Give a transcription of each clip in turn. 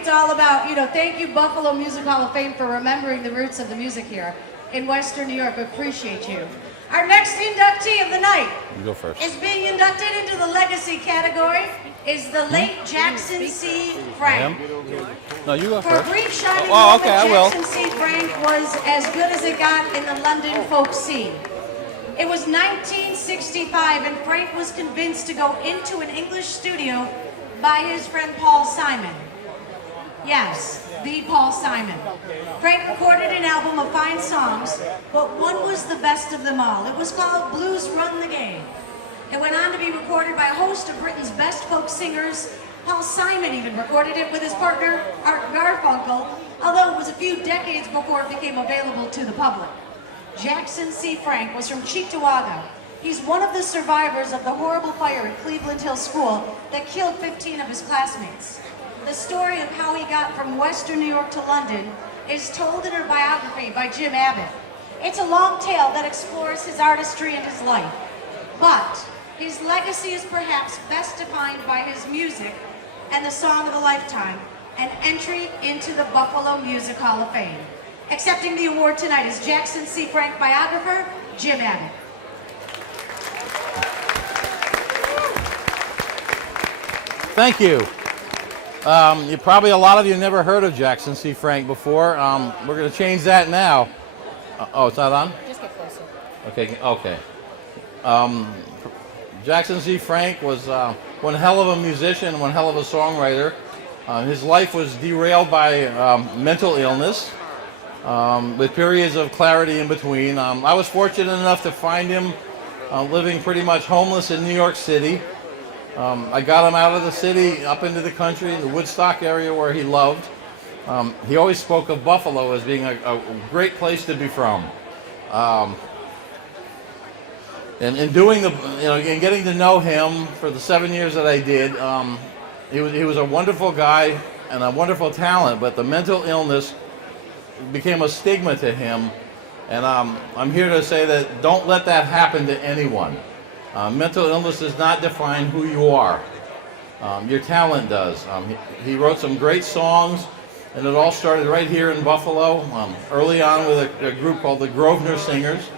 it's all about, thank you Buffalo Music Hall of Fame for remembering the roots of the music here in Western New York. We appreciate you. Our next inductee of the night You go first. is being inducted into the legacy category is the late Jackson C. Frank. No, you go For a first. brief shining Oh, moment, okay, I will. Jackson C. Frank was as good as it got in the London folk scene. It was 1965 and Frank was convinced to go into an English studio by his friend Paul Simon. Yes, the Paul Simon. Frank recorded an album of fine songs, but one was the best of them all. It was called Blues Run the Game. It went on to be recorded by a host of Britain's best folk singers. Paul Simon even recorded it with his partner, Art Garfunkel, although it was a few decades before it became available to the public. Jackson C. Frank was from Cheektowaga. He's one of the survivors of the horrible fire at Cleveland Hill School that killed 15 of his classmates. The story of how he got from Western New York to London is told in a biography by Jim Abbott. It's a long tale that explores his artistry and his life, but his legacy is perhaps best defined by his music and the song of a lifetime, an entry into the Buffalo Music Hall of Fame. Accepting the award tonight is Jackson C. Frank biographer, Jim Abbott. Thank you. A lot of you never heard of Jackson C. Frank before. We're going to change that now. Oh, it's not on? Just get closer. Okay. Jackson C. Frank was one hell of a musician, one hell of a songwriter. His life was derailed by mental illness, with periods of clarity in between. I was fortunate enough to find him living pretty much homeless in New York City. I got him out of the city, up into the country, the Woodstock area where he loved. He always spoke of Buffalo as being a great place to be from. And in doing in getting to know him for the 7 years that I did, he was a wonderful guy and a wonderful talent, but the mental illness became a stigma to him. And I'm here to say that don't let that happen to anyone. Mental illness does not define who you are. Your talent does. He wrote some great songs, and it all started right here in Buffalo, early on with a group called the Grosvenor Singers.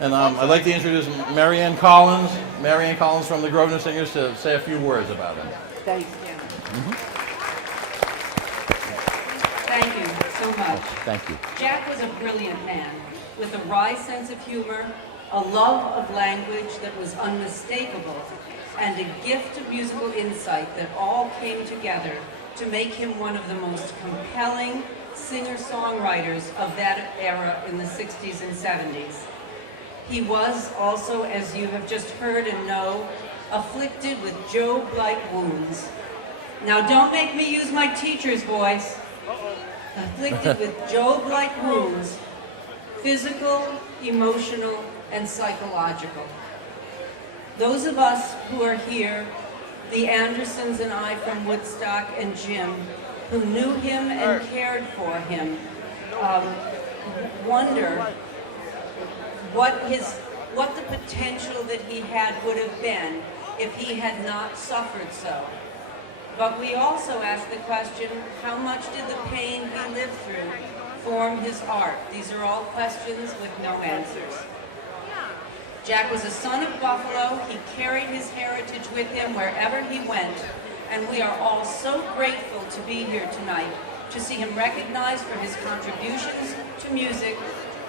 And I'd like to introduce Marianne Collins from the Grosvenor Singers, to say a few words about him. Thank you. Thank you so much. Thank you. Jack was a brilliant man with a wry sense of humor, a love of language that was unmistakable, and a gift of musical insight that all came together to make him one of the most compelling singer-songwriters of that era in the 60s and 70s. He was also, as you have just heard and know, afflicted with Job-like wounds. Now don't make me use my teacher's voice. Afflicted with Job-like wounds, physical, emotional, and psychological. Those of us who are here, the Andersons and I from Woodstock and Jim, who knew him and cared for him, wonder what the potential that he had would have been if he had not suffered so. But we also ask the question, how much did the pain he lived through form his art? These are all questions with no answers. Jack was a son of Buffalo. He carried his heritage with him wherever he went, and we are all so grateful to be here tonight to see him recognized for his contributions to music,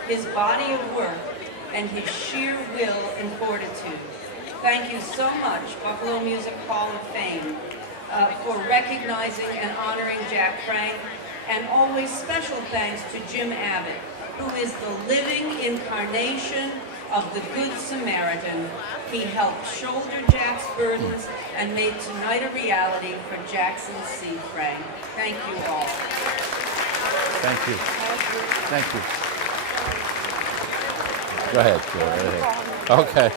his body of work, and his sheer will and fortitude. Thank you so much, Buffalo Music Hall of Fame, for recognizing and honoring Jack Frank, and always special thanks to Jim Abbott, who is the living incarnation of the Good Samaritan. He helped shoulder Jack's burdens and made tonight a reality for Jackson C. Frank. Thank you all. Thank you. Thank you. Go ahead. Okay.